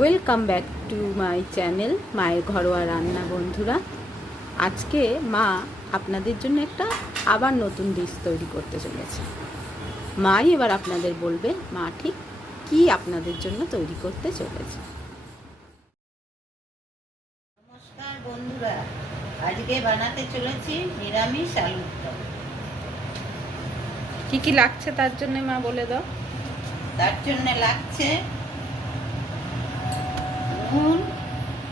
Welcome back to my channel মায়ের ঘরোয়া রান্না বন্ধুরা। আজকে মা আপনাদের জন্য একটা আবার নতুন ডিশ তৈরি করতে চলেছে। মাই এবার আপনাদের বলবে মা ঠিক কী আপনাদের জন্য তৈরি করতে চলেছে? নমস্কার বন্ধুরা। আজকে বানাতে চলেছি নিরামিষ আলুর দম। কী কী লাগছে তার জন্য মা বলে দাও। তার জন্য লাগছে নুন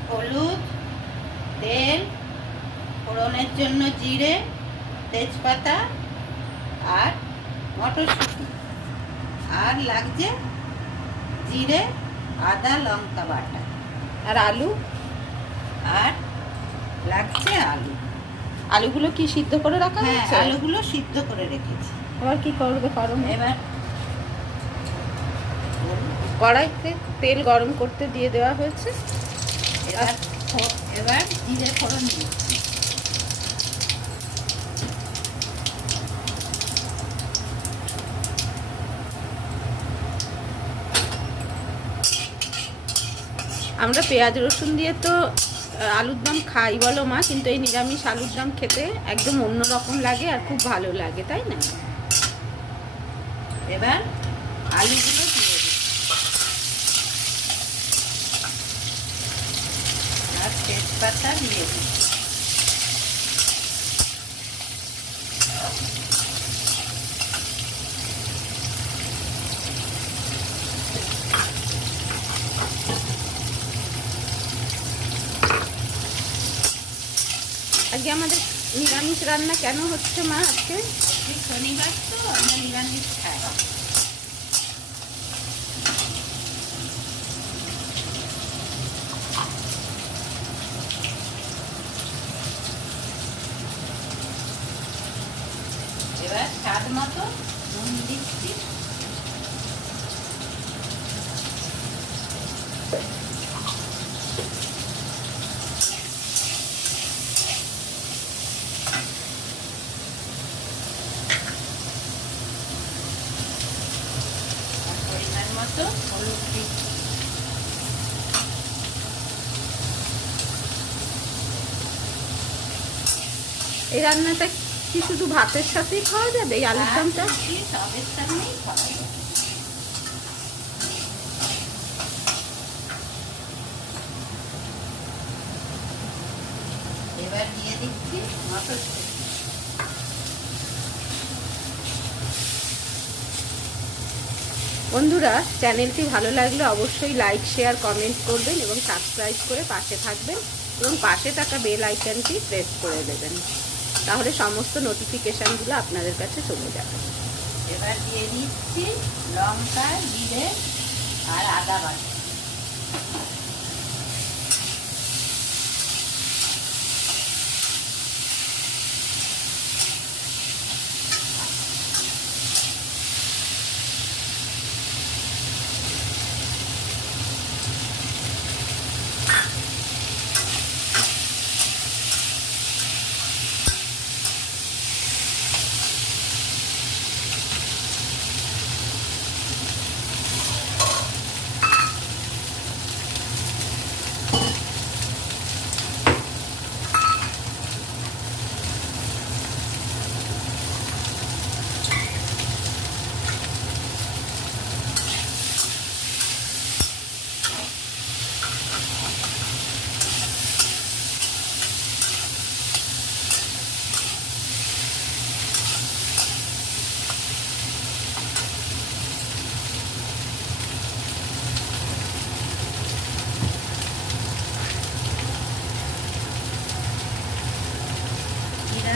হলুদ তেল ফোড়নের জন্য জিরে তেজপাতা আর মটরশুঁটি। আর লাগছে জিরে আদা লঙ্কা বাটা। আর আলু? আর লাগছে আলু। আলুগুলো কি সিদ্ধ করে রাখা হ্যাঁ আলুগুলো সিদ্ধ করে রেখেছি। এবার কি করবে? গরম এবার কড়াইতে তেল গরম করতে দিয়ে দেওয়া হয়েছে। এবার এবার জিরে ফোড়ন আমরা পেঁয়াজ রসুন দিয়ে তো আলুর দম খাই বলো মা কিন্তু এই নিরামিষ আলুর দম খেতে একদম অন্যরকম লাগে আর খুব ভালো লাগে তাই না? এবার আলুগুলো দিয়ে দিচ্ছি আর তেজপাতা দিয়ে আজকে আমাদের নিরামিষ রান্না কেন হচ্ছে মা আজকে শনিবার তো, আমরা নিরামিষ খাই। এবার স্বাদ মতো নুন দিচ্ছি মতো হলুদ এই রান্নাটা কি শুধু ভাতের সাথেই খাওয়া যাবে? এই আলুর দমটা। এবার দিয়ে দিচ্ছি মটরশুঁটি বন্ধুরা চ্যানেলটি ভালো লাগলে অবশ্যই লাইক শেয়ার কমেন্ট করবেন এবং সাবস্ক্রাইব করে পাশে থাকবেন এবং পাশে থাকা বেল আইকনটি প্রেস করে দেবেন। তাহলে সমস্ত নোটিফিকেশানগুলো আপনাদের কাছে চলে যাবে। এবার দিয়ে দিচ্ছি লঙ্কা, জিরে আর আদা বাটা।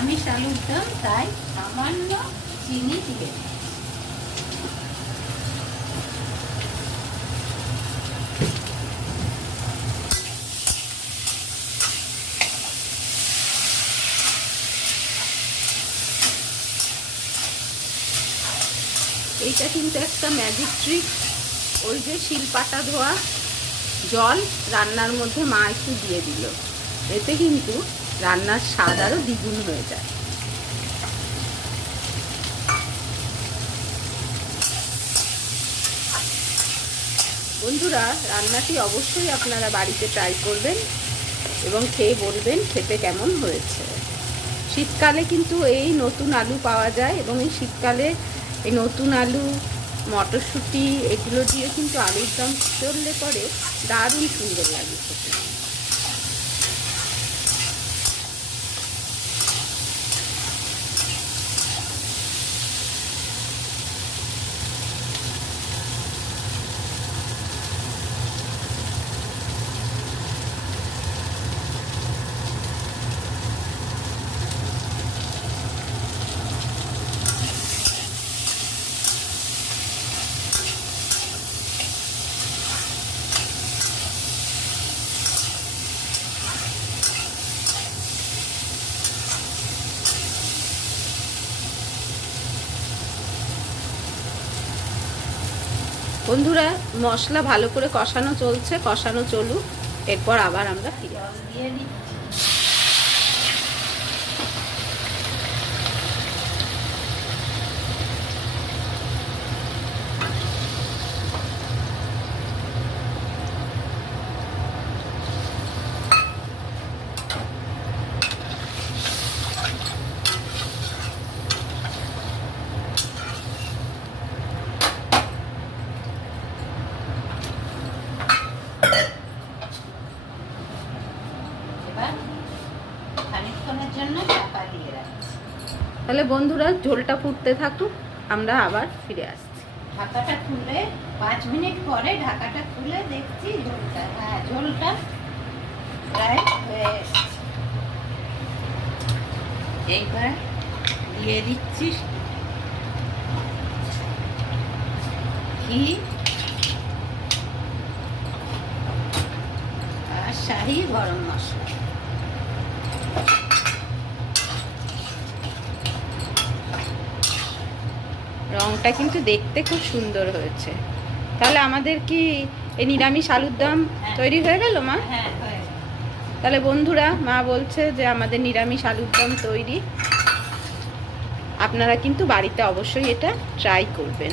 নিরামিষ আলুর দম তাই সামান্য চিনি দিয়ে এইটা কিন্তু একটা ম্যাজিক ট্রিক ওই যে শিলপাটা ধোয়া জল রান্নার মধ্যে মা একটু দিয়ে দিল। এতে কিন্তু রান্নার স্বাদ আরও দ্বিগুণ হয়ে যায়। বন্ধুরা, রান্নাটি অবশ্যই আপনারা বাড়িতে ট্রাই করবেন এবং খেয়ে বলবেন খেতে কেমন হয়েছে। শীতকালে কিন্তু এই নতুন আলু পাওয়া যায় এবং এই শীতকালে এই নতুন আলু, মটরশুঁটি, এগুলো দিয়ে কিন্তু আলুর দম চললে পরে দারুণ সুন্দর লাগে খেতে। বন্ধুরা মশলা ভালো করে কষানো চলছে কষানো চলুক এরপর আবার আমরা ফিরে দিয়ে দিচ্ছি এবার খানিকক্ষণের জন্য চাপা দিয়ে রাখছি। তাহলে বন্ধুরা ঝোলটা ফুটতে থাকুক আমরা আবার ফিরে আসছি। ঢাকাটা খুলে পাঁচ মিনিট পরে ঢাকাটা খুলে দেখছি ঝোলটা। হ্যাঁ ঝোলটা প্রায় হয়ে এসছে। এইবার দিয়ে দিচ্ছি ঘি আর শাহি গরম মশলা। রংটা কিন্তু দেখতে খুব সুন্দর হয়েছে তাহলে আমাদের কি এই নিরামিষ আলুর দম। তৈরি হয়ে গেল মা হ্যাঁ। তাহলে বন্ধুরা মা বলছে যে আমাদের নিরামিষ আলুর দম তৈরি আপনারা কিন্তু বাড়িতে অবশ্যই এটা ট্রাই করবেন